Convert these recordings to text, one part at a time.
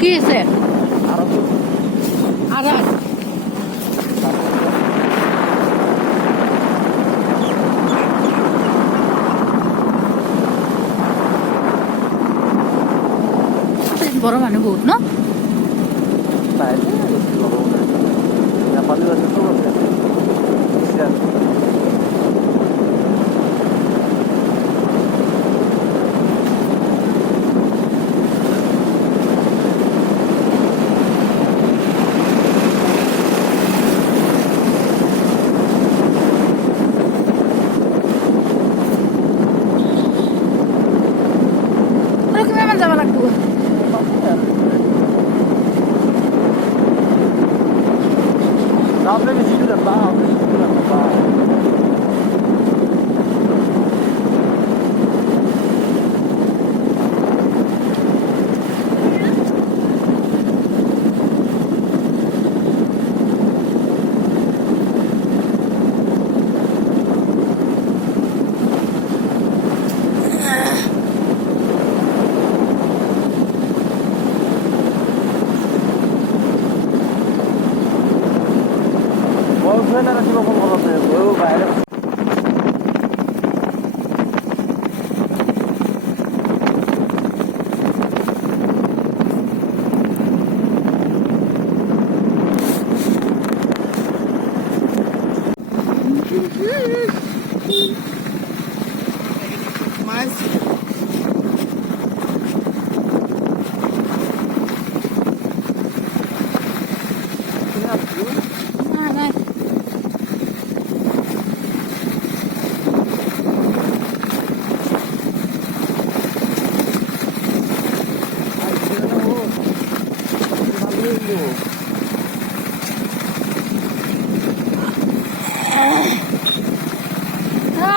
কি আছে আৰু বড় মানুহ বহুত ন আৰু কিমান যাব লাগিব Dafür ist wieder da, wieder da.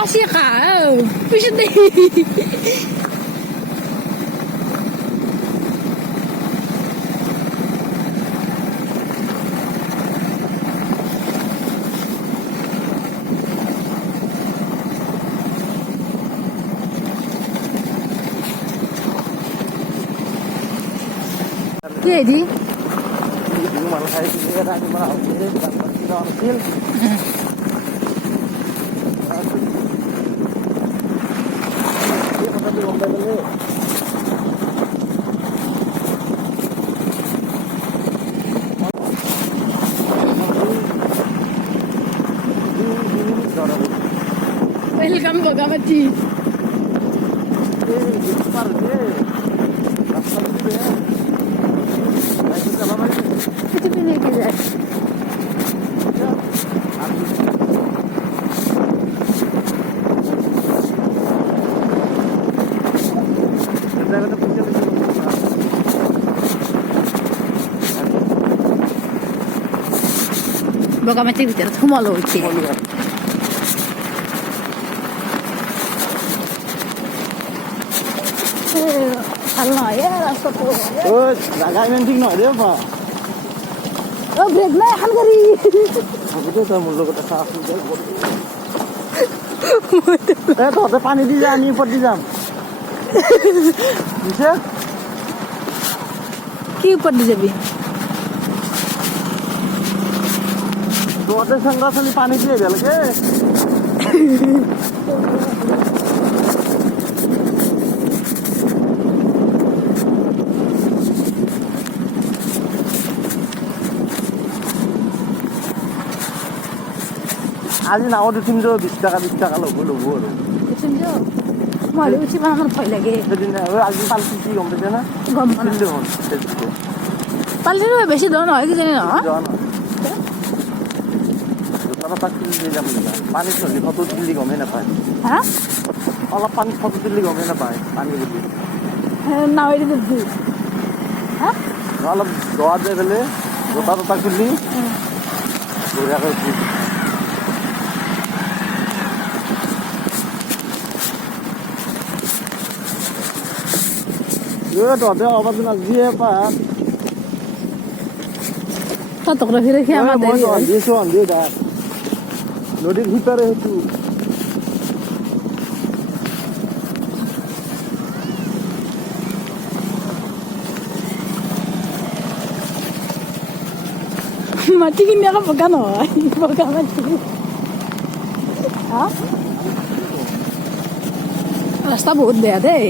Asik kau, bisa deh. Jadi? Ini malah saya sini ada di mana? Ini bukan orang kecil. Welcome Bogavati. Itu pilih kita. Bogavati kita semua loh itu. Allah ya Rasulullah. Oh, jaga yang penting nak dia apa? Oh, break lah, hal kari. Aku tu dah mula kita sah sudah. Tu ada pani di jam, ni pot di jam. Bisa? Kau pot di jabi. Tu ada sangat seni pani dia dah lagi. আজি নাও উঠিম যে 20 টাকা ল'ব আৰু উঠিম যে মই উঠিব আমাৰ ভয় লাগে সেদিন আজি পালকি কি গম পাইছে না গম পালিৰো বেছি দৰ নহয় কি জানি নহয় দোকানৰ পৰা কিনি লৈ যাম পানীত নদী ফটো তুলি গমেই নাপায় হা অলপ পানীত ফটো তুলি গমেই নাপায় পানী বুলি নাৱেদি বুদ্ধি হা অলপ দোৱা যায় পেলে জোতা তোতা খুলি বঢ়িয়াকৈ উঠি তহঁতে অবাৰ দিন আজিয়ে পা তহঁতক ৰাখি ৰাখি আমাৰ দেৰি হয় দিছো আন্দিও দা নদীৰ ভিতৰে সেইটো মাটি কিনি আকৌ বগা নহয় বগা মাটি হা ৰাস্তা বহুত বেয়া দেই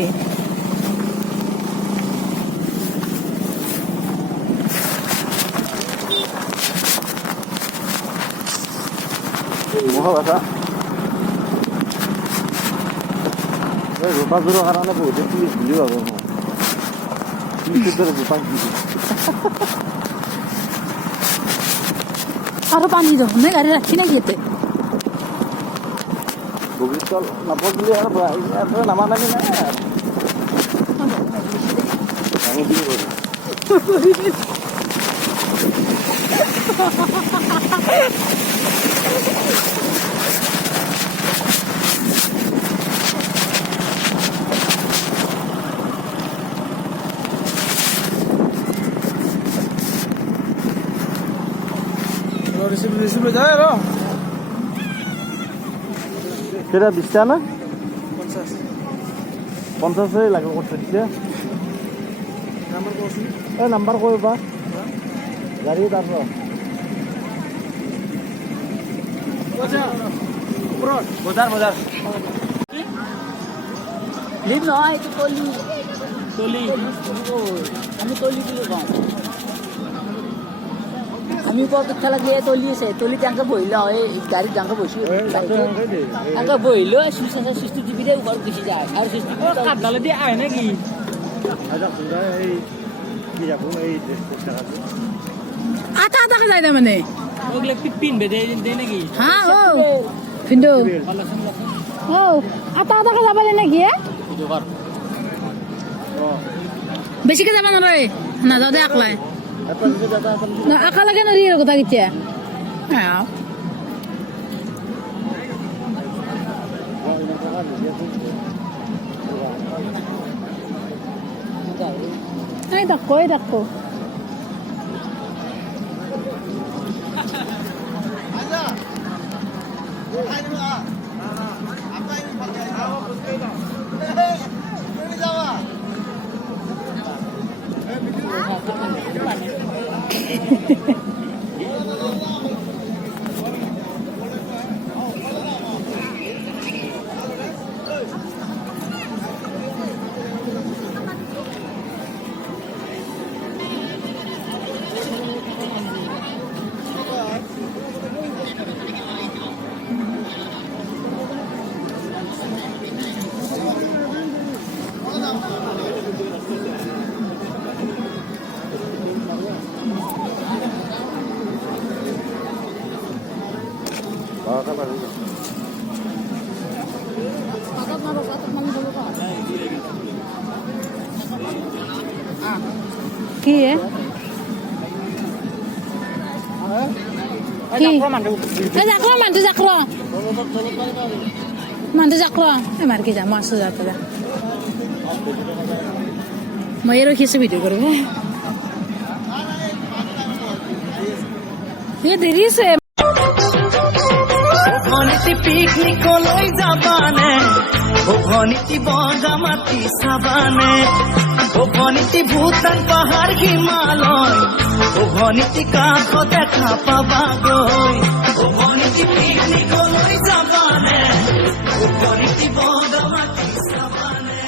মহা কথা এই জোতাযোৰৰ কাৰণে বহুতে পুলিচ বুলি ভাবে মই পুলিচৰ দৰে জোতা কিনিছে আৰু পানী যাব নে গাড়ী ৰাখি নেকি ইয়াতে বগীতল নাপাওঁ বুলি আৰু ইয়াৰ নামা নামি নাই আমি কি কৰিম রিসিভ যায় আর কেটা 20 টাকা না 50 50 লাগে করতে দিছে নাম্বার কোসি এই নাম্বার কইবা গাড়ি তারপর বাজার বাজার লিভ নহয় এইটো কলি টলি আমি তলি বুলি কওঁ আমি ওপৰত খেলা দিয়ে তলি আছে তলি তেওঁলোকে বহিলে হয় গাড়ীত তেওঁলোকে বহিছোঁ তেওঁলোকে বহিলেও চুইচ আছে চুইচটো টিপি দিয়ে ওপৰত গুচি যায় আৰু চুইচটো কাটডালে দিয়ে আহে নাকি আটা আটাকে যায় তাৰমানে ওগুলো পিনবে দে নাকি হা অ কিন্তু অ আটা আটাকে যাব নেকি বেছিকে যাব নোৱাৰে নাযাওঁ দে আকলাই একেলগে নদী আৰু কথা কেতিয়া দেখো কি মানুহ জাকৰ আমাৰ কি যাম আছো যাতে মই ৰখিছো ভিডিঅ' কৰিব দেৰি আছে ভনিতি পিকনিকলৈ যাবানে ও ভনিতি বগামাটি চাবানে ও ভনিতি ভূটান পাহাৰ হিমালয় ও ভনিতি কাষ দেখা পাবাগৈ ও ভনিতি পিকনিকলৈ যাবানে ও ভনিতি Bogamati চাবানে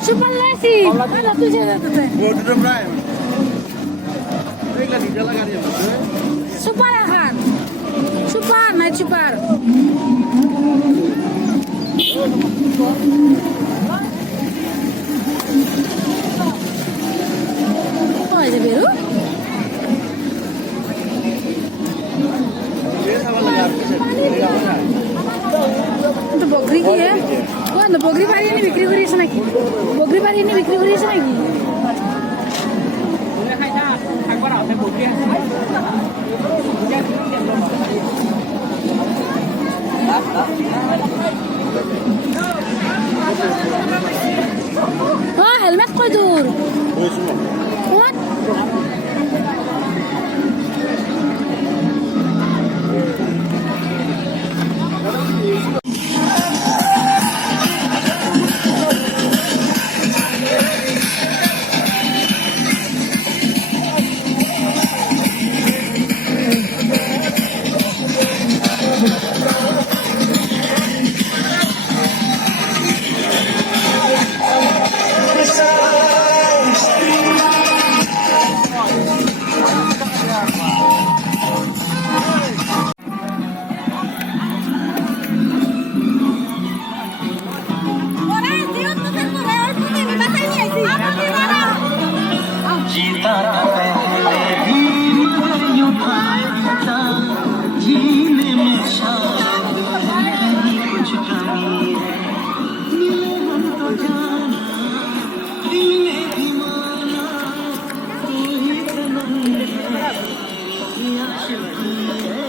Super lesi. Mana tu je tu? Super kan. Super. পার কয় বেরো তো বকরি কি হে কোন বকরি পারি এনে বিক্রি করিস নাকি বকরি পারি এনে বিক্রি করিস নাকি খাইছা একবার আপনি বকরি আছে হেলমেট কই দূর কৈছো মই কোন जीता पहले भी यूं था जीने में शायद नहीं कुछ कमी है मिले हम तो जाना दिल ने भी माना तू ही सनम है ये आशिकी है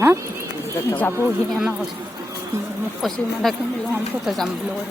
হা যাব কিনে আমাক কৈছে মোক কৈছে মানে কিন্তু আমি ক'ত যাম বুলি কৈ